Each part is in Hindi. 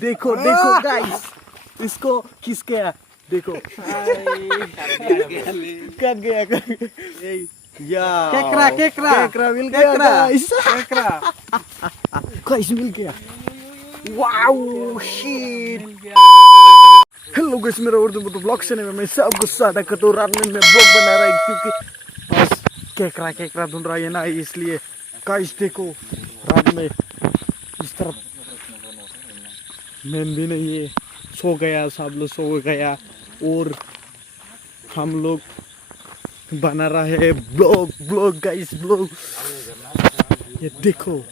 देखो देखो गाइस, इसको किस गया देखो, कट गया या केकरा मिल गया गाइस, गाइस मिल गया, वाओ शिट। हेलो गाइस, मेरा उर्दू में ब्लॉग चैनल में मैं सबको स्वागत करता हूँ। रात में मैं ब्लॉग बना रहा हूँ क्योंकि बस केकरा ढूंढ रहा है ना, इसलिए गाइस देखो रात में इस तरफ मैन भी नहीं है, सो गया, सब लोग सो गया और हम लोग बना रहा है ब्लॉग गाइस, ब्लॉग। ये देखो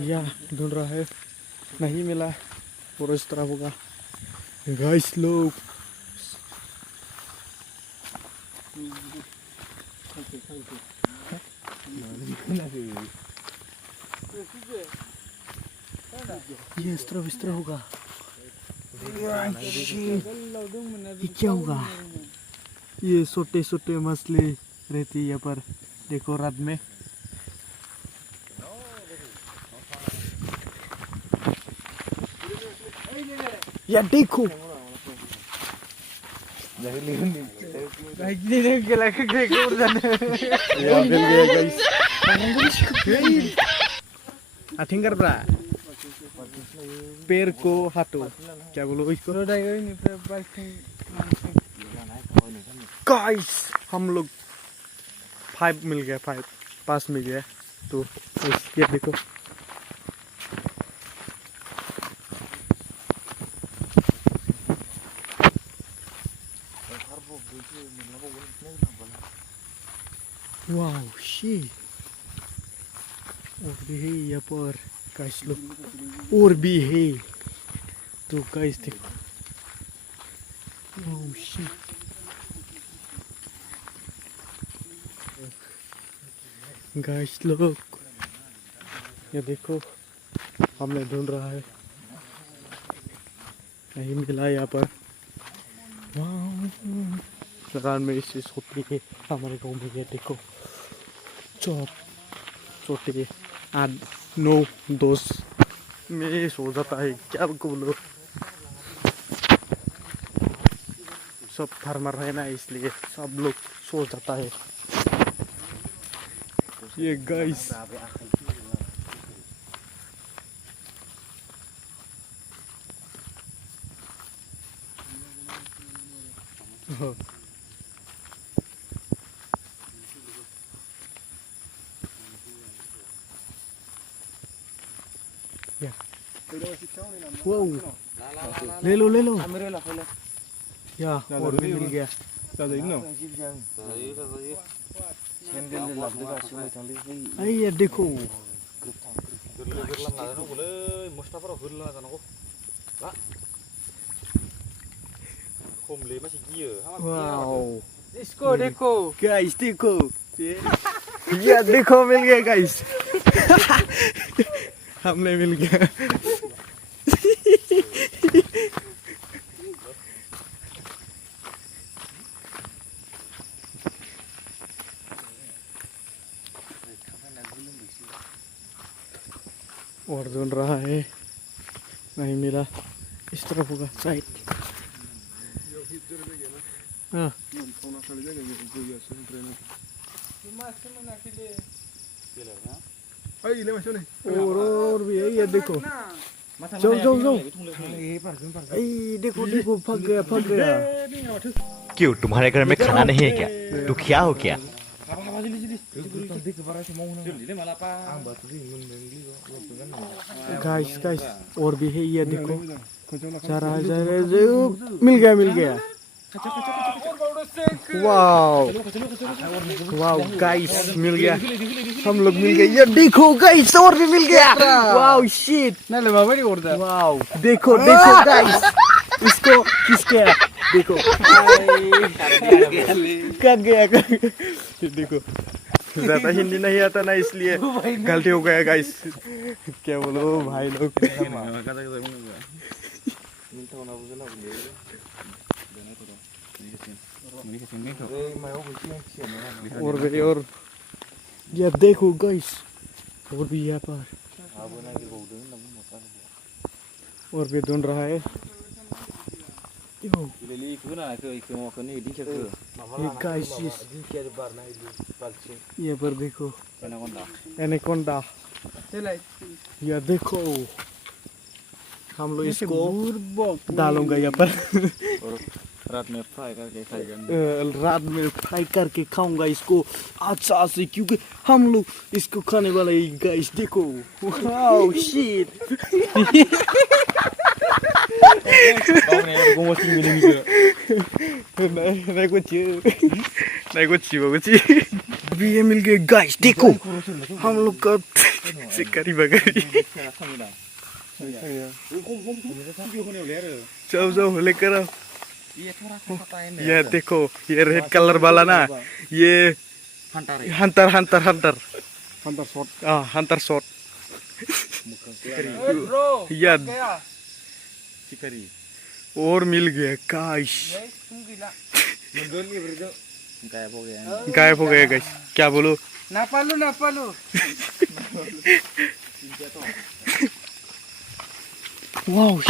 या ढूंढ रहा है, नहीं मिला और इस तरह होगा गाइस लोग। ये इस तरह होगा, ये क्या होगा? ये छोटे मछली रहती है यहाँ पर, देखो रात में। या देखो या मिल गया गाइस, आथिंगर ब्रा पैर को हाथों, क्या बोलो इसको गाइस। हम लोग 5 मिल गया, 5 मिल गया। तो ये देखो वाओ शिट, और भी है यहाँ पर गाइस लोग, और भी है। तो गाइस देखो वाओ शिट, गाइस लोग ये देखो हमने ढूंढ रहा है, नहीं मिला यहाँ पर। रात में इस होती है हमारे गाँव में, ये देखो छोटे 8-9 दोस्त में सो जाता है, क्या बोलो, सब फार्मर है ना, इसलिए सब लोग सो जाता है। ये गाइस ले लो या और भी मिल गया। ये देखो वाओ, इसको देखो गाइस, देखो ये देखो मिल गया गाइस, हमने मिल गया। और ढूंढ रहा है, नहीं मिला, इस तरफ होगा साइड। हाँ और भी है, ये देखो जाओ देखो फंस गया। क्यों, तुम्हारे घर में खाना नहीं है क्या? दुखिया हो क्या? गाइस और भी है, ये देखो जा रहा है, मिल गया। वाओ गाइस मिल गया, हम लोग मिल गए। ये देखो गाइस और भी मिल गया, वाओ शिट। वाओ देखो गाइस, इसको किस गया देखो, कट गया। देखो ज्यादा हिंदी नहीं आता ना, इसलिए गलती हो गया गाइस, क्या बोलो भाई लोग। और ये देखो गाइस, और भी यहाँ पर और भी ढूंढ रहा है गाइस ये पर देखो एनाकोंडा ये देखो हम लोग इसको डालूंगा यहाँ पर रात में फ्राई करके खाएगा रात में फ्राई करके खाऊंगा इसको अच्छा से क्योंकि हम लोग इसको खाने वाले हैं गाइस देखो वाओ शिट नहीं कुछ अभी ये मिल गए गाइस देखो हम लोग का शिकारी बकरी जाओ लेकर आओ ये देखो ये रेड कलर वाला ना ये हंटर शॉट या और मिल गया गाइस गायब हो गया गाइस क्या बोलो ना पालू वाओ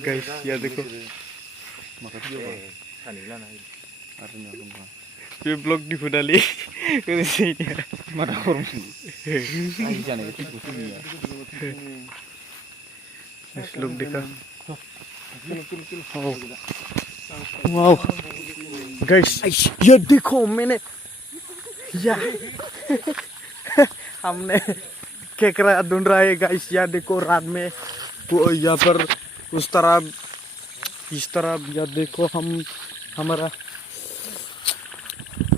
गाइस ये देखो ये ब्लॉग di fudali लोग देखा वाओ गाइस ये देखो मैंने या हमने केकड़ा ढूंढ रहा है गाइस या देखो रात में वो यहाँ पर उस तरह इस तरह या देखो हम हमारा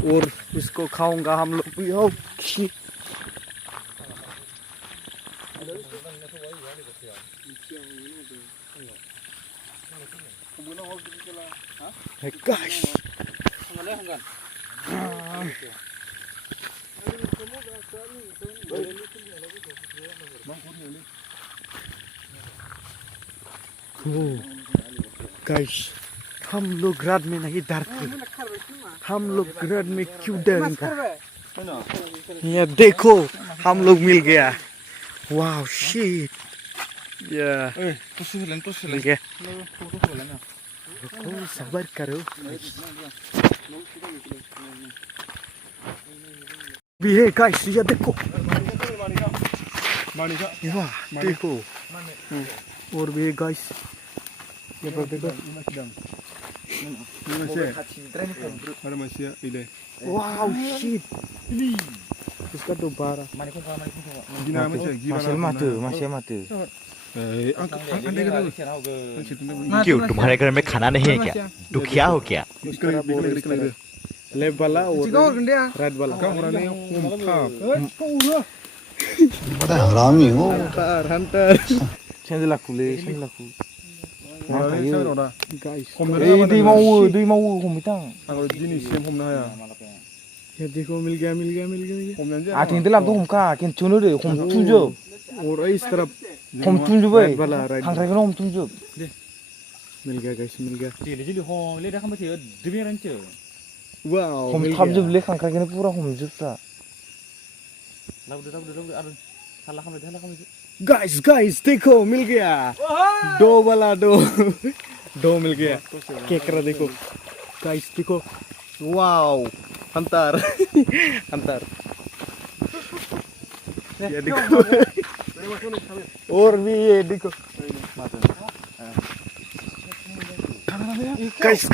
और इसको खाऊंगा हम लोग भी हो गाइस गाइस हम लोग रात में नहीं डरते हम लोग रात में क्यों डरेंगे ये देखो हम लोग मिल गया वाओ शिट या मिल गया सबर करो भी है गाइस ये देखो देखो और भी है गाइस ये पर देखो वाओ शिट इसका दोबारा क्यों तुम्हारे घर में खाना नहीं है क्या दुखिया हो क्या लेफ्ट वाला और राइट वाला बड़ा हरामी हो हंटर ये देखो मिल गया और इस तरफ राइट वाला मिल गया गाइस मिल गया वाओ गाइस देखो मिल गया दो मिल गया केकड़ा देखो गाइस देखो वाओ हंटर ये देखो और भी ये देखो गाइस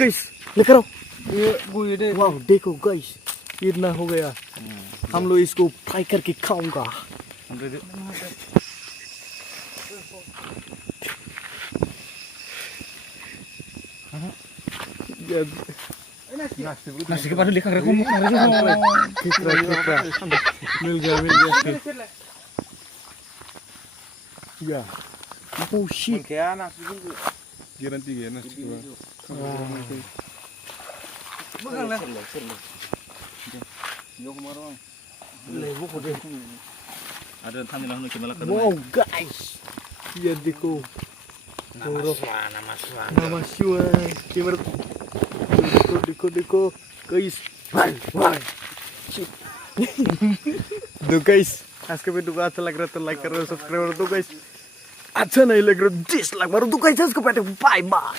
लेकर आओ वाओ देखो गाइस इतना हो गया हम लोग इसको फ्राई करके खाऊंगा nasi kepada lihat kerja kamu मिल गया या oh shit garanti ya nasi ada tamilah nu kemala wow guys ये देखो Nama Shiva. Camera. Dekho. Guys. Bye. तो गाइस आज का वीडियो को अच्छा लग रहा है तो लाइक करो सब्सक्राइब करो। तो गाइस अच्छा नहीं लग रहा 10 लाख मारो। तो गाइस इसको बैठे बाय बाय।